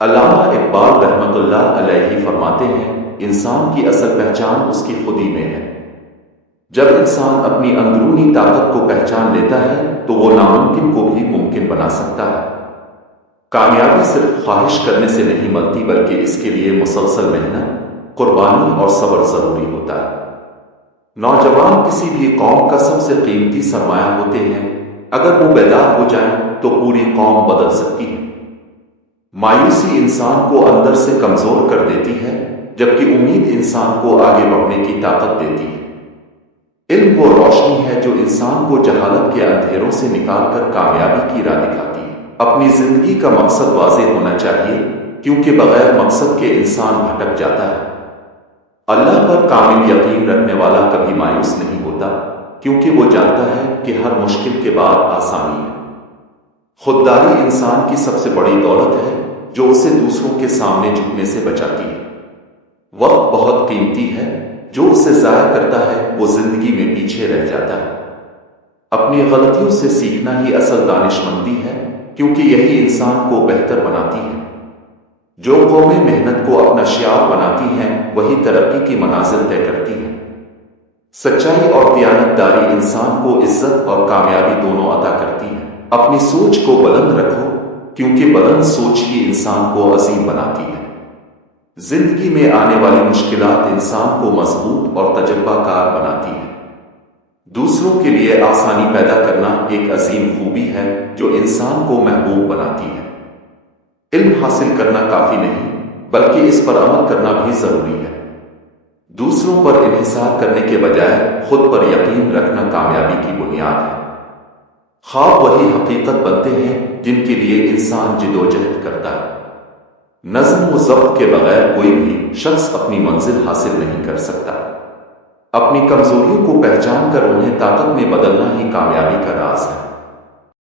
علامہ اقبال رحمۃ اللہ علیہ فرماتے ہیں، انسان کی اصل پہچان اس کی خودی میں ہے۔ جب انسان اپنی اندرونی طاقت کو پہچان لیتا ہے تو وہ ناممکن کو بھی ممکن بنا سکتا ہے۔ کامیابی صرف خواہش کرنے سے نہیں ملتی، بلکہ اس کے لیے مسلسل محنت، قربانی اور صبر ضروری ہوتا ہے۔ نوجوان کسی بھی قوم کا سب سے قیمتی سرمایہ ہوتے ہیں۔ اگر وہ بیدار ہو جائیں تو پوری قوم بدل سکتی ہے۔ مایوسی انسان کو اندر سے کمزور کر دیتی ہے، جبکہ امید انسان کو آگے بڑھنے کی طاقت دیتی ہے۔ علم وہ روشنی ہے جو انسان کو جہالت کے اندھیروں سے نکال کر کامیابی کی راہ دکھاتی ہے۔ اپنی زندگی کا مقصد واضح ہونا چاہیے، کیونکہ بغیر مقصد کے انسان بھٹک جاتا ہے۔ اللہ پر کامل یقین رکھنے والا کبھی مایوس نہیں ہوتا، کیونکہ وہ جانتا ہے کہ ہر مشکل کے بعد آسانی ہے۔ خودداری انسان کی سب سے بڑی دولت ہے، جو اسے دوسروں کے سامنے جھکنے سے بچاتی ہے۔ وقت بہت قیمتی ہے، جو اسے ضائع کرتا ہے وہ زندگی میں پیچھے رہ جاتا ہے۔ اپنی غلطیوں سے سیکھنا ہی اصل دانش مندی ہے، کیونکہ یہی انسان کو بہتر بناتی ہے۔ جو قومیں محنت کو اپنا شعار بناتی ہیں وہی ترقی کی منازل طے کرتی ہیں۔ سچائی اور دیانتداری انسان کو عزت اور کامیابی دونوں عطا کرتی ہے۔ اپنی سوچ کو بلند رکھو، کیونکہ بلند سوچ ہی انسان کو عظیم بناتی ہے۔ زندگی میں آنے والی مشکلات انسان کو مضبوط اور تجربہ کار بناتی ہے۔ دوسروں کے لیے آسانی پیدا کرنا ایک عظیم خوبی ہے جو انسان کو محبوب بناتی ہے۔ علم حاصل کرنا کافی نہیں، بلکہ اس پر عمل کرنا بھی ضروری ہے۔ دوسروں پر انحصار کرنے کے بجائے خود پر یقین رکھنا کامیابی کی بنیاد ہے۔ خواب وہی حقیقت بنتے ہیں جن کے لیے انسان جدوجہد کرتا ہے۔ نظم و ضبط کے بغیر کوئی بھی شخص اپنی منزل حاصل نہیں کر سکتا۔ اپنی کمزوریوں کو پہچان کر انہیں طاقت میں بدلنا ہی کامیابی کا راز ہے۔